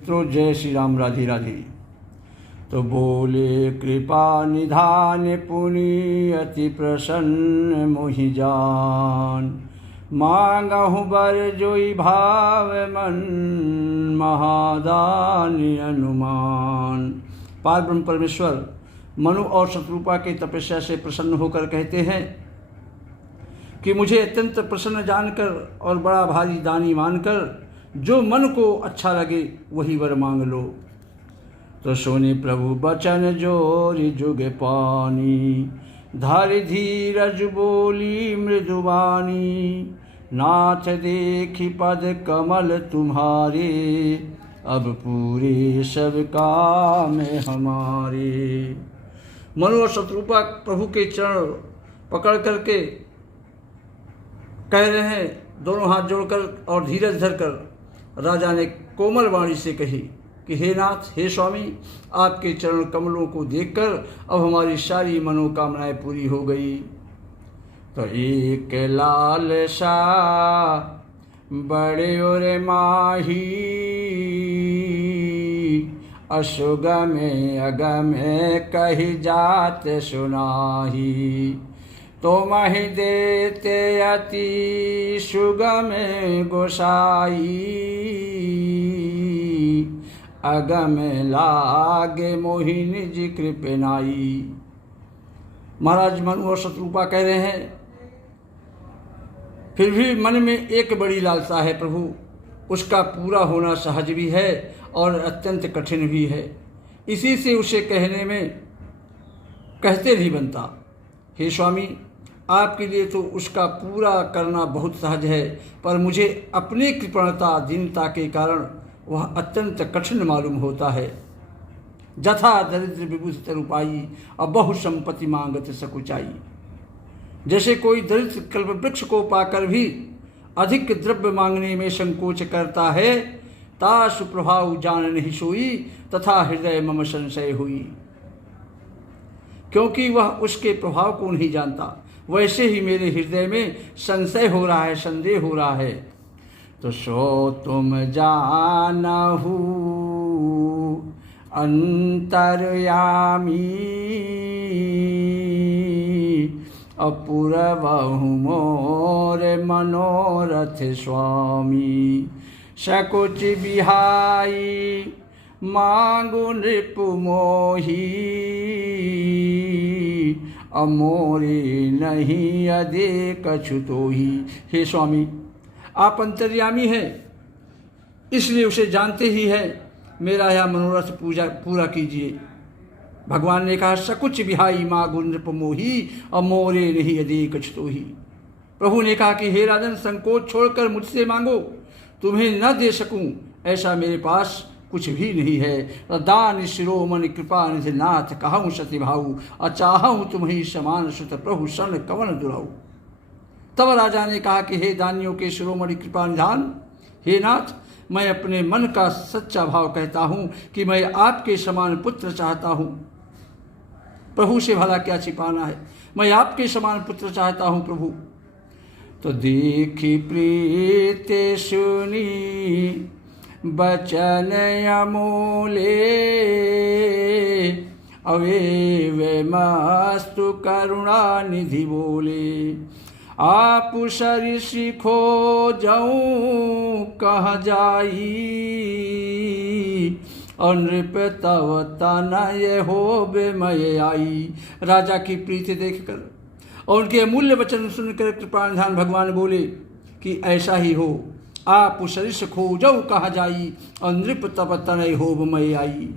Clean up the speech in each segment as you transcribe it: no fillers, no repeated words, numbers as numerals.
तो जय श्री राम, राधे राधे। तो बोले कृपा निधान पुनि अति प्रसन्न मोहि जान, मांगहु बर जोई भाव मन महादानी अनुमान। पार ब्रह्म परमेश्वर मनु और शत्रुपा के तपस्या से प्रसन्न होकर कहते हैं कि मुझे अत्यंत प्रसन्न जानकर और बड़ा भारी दानी मानकर जो मन को अच्छा लगे वही वर मांग लो। तो सोने प्रभु बचन जोरि जुग पानी, धरि धीरज बोली मृदुवानी। नाथ देखी पद कमल तुम्हारे, अब पूरे सब काम हमारे। मनु और शत्रुपा प्रभु के चरण पकड़ करके कह रहे हैं, दोनों हाथ जोड़कर और धीरज धरकर राजा ने कोमल वाणी से कही कि हे नाथ, हे स्वामी, आपके चरण कमलों को देखकर अब हमारी सारी मनोकामनाएं पूरी हो गई। तो एक लाल सा बड़े और माही, अशुग में अगम कही जात सुनाही। तो महि देते अति सुगम गोसाई, अगम लागे मोहि निज कृपनाई। महाराज मनु और शत्रुपा कह रहे हैं, फिर भी मन में एक बड़ी लालसा है प्रभु, उसका पूरा होना सहज भी है और अत्यंत कठिन भी है। इसी से उसे कहते नहीं बनता। हे स्वामी, आपके लिए तो उसका पूरा करना बहुत सहज है, पर मुझे अपनी कृपणता दीनता के कारण वह अत्यंत कठिन मालूम होता है। जथा दरिद्र विभूति तरुपाई, अब बहु संपत्ति मांगत सकुचाई। जैसे कोई दरिद्र कल्प वृक्ष को पाकर भी अधिक द्रव्य मांगने में संकोच करता है, तासु प्रभाव जान नहीं सोई, तथा हृदय मम संशय हुई। क्योंकि वह उसके प्रभाव को नहीं जानता, वैसे ही मेरे हृदय में संशय हो रहा है, संदेह हो रहा है। तो सो तुम जानहु अंतर्यामी, अपूर्वहु मोर मनोरथ स्वामी। सकुच बिहाई मांगु नृपु मोही, अमोरे नहीं अधिक कछुतोही। हे स्वामी, आप अंतर्यामी हैं, इसलिए उसे जानते ही हैं। मेरा यह मनोरथ पूरा कीजिए। भगवान ने कहा, सकुच बिहाई मांगु नृप मोही, अमोरे नहीं अधिक कछुतोही। प्रभु ने कहा कि हे राजन, संकोच छोड़कर मुझसे मांगो, तुम्हें न दे सकूं ऐसा मेरे पास कुछ भी नहीं है। दान शिरोमणि कृपा निधि नाथ, कहूँ सति भाऊ, अचाहूँ तुम्हें समान सुत प्रभु सन कवन दुराऊ। तब राजा ने कहा कि हे दानियों के शिरोमणि कृपा निधान, हे नाथ, मैं अपने मन का सच्चा भाव कहता हूँ कि मैं आपके समान पुत्र चाहता हूँ। प्रभु से भला क्या छिपाना है, मैं आपके समान पुत्र चाहता हूँ प्रभु। तो देखी प्रीति सुनी बचन अमूले, अवे वे मस्तु करुणा निधि बोले। आप सरिषि खो जाऊं कह जाई, और नृप तव तनय होबे मय आई। राजा की प्रीति देखकर और उनके अमूल्य वचन सुनकर कृपानिधान भगवान बोले कि ऐसा ही हो। आप सरिष खो जाऊ कहा जाई, और नृप तव तनय होब मय आई।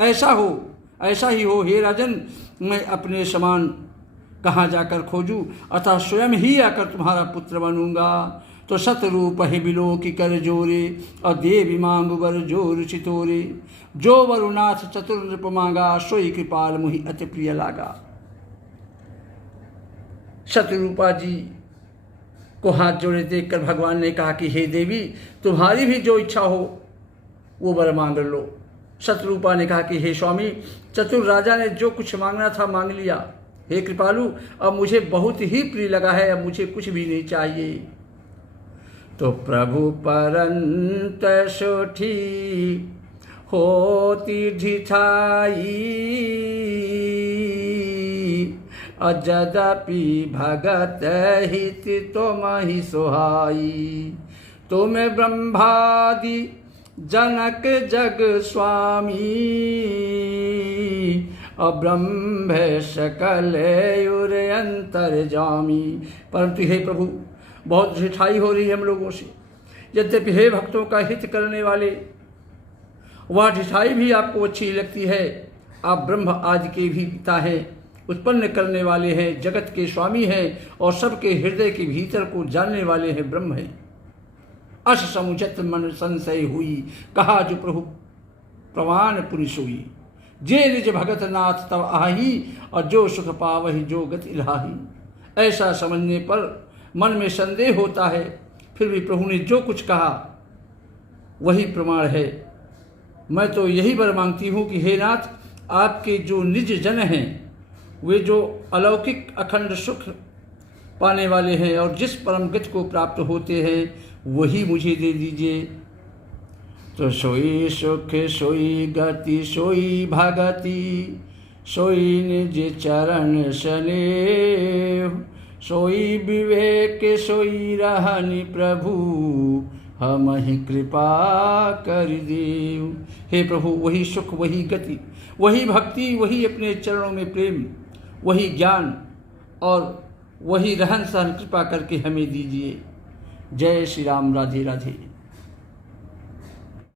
ऐसा हो, ऐसा ही हो हे राजन, मैं अपने समान कहाँ जाकर खोजूं, अतः स्वयं ही आकर तुम्हारा पुत्र बनूंगा। तो सतरूप है बिलो की कर जोरे, और देवी मांग वर जोर चितोरे। जो वरुनाथ चतुर नृप मांगा, सोई कृपाल मुहि अति प्रिय लागा। शतरूपा जी को हाथ जोड़े देखकर भगवान ने कहा कि हे देवी, तुम्हारी भी जो इच्छा हो वो वर मांग लो। शतरूपा ने कहा कि हे स्वामी, चतुर राजा ने जो कुछ मांगना था मांग लिया। हे कृपालु, अब मुझे बहुत ही प्रिय लगा है, अब मुझे कुछ भी नहीं चाहिए। तो प्रभु परंत सोठी होती ढिठाई, अजदपि भगत हित तुमहि सोहाई। तुम ब्रह्मादि जनक जग स्वामी, अब्रह्म सकल उर अंतर्जामी। परंतु हे प्रभु, बहुत ढिठाई हो रही है हम लोगों से। यद्यपि हे भक्तों का हित करने वाले, वह ढिठाई भी आपको अच्छी लगती है। आप ब्रह्म आदि के भी पिता हैं, उत्पन्न करने वाले हैं, जगत के स्वामी हैं और सबके हृदय के भीतर को जानने वाले हैं, ब्रह्म हैं। अस समुचित मन संशय हुई, कहा जो प्रभु प्रवान पुनि सोई। जे निज भगत नाथ तब आही, और जो सुख पावहि जो गति लाही। ऐसा समझने पर मन में संदेह होता है, फिर भी प्रभु ने जो कुछ कहा वही प्रमाण है। मैं तो यही वर मांगती हूँ कि हे नाथ, आपके जो निज जन हैं, वे जो अलौकिक अखंड सुख पाने वाले हैं और जिस परम गति को प्राप्त होते हैं, वही मुझे दे दीजिए। तो सोई सुख सोई गति सोई भगति, सोई निज चरण सलेव। सोई विवेक सोई रहनि प्रभु, हमहि कृपा कर देव। हे प्रभु, वही सुख वही गति वही भक्ति, वही अपने चरणों में प्रेम, वही ज्ञान और वही रहन सहन कृपा करके हमें दीजिए। जय श्री राम। राधे राधे।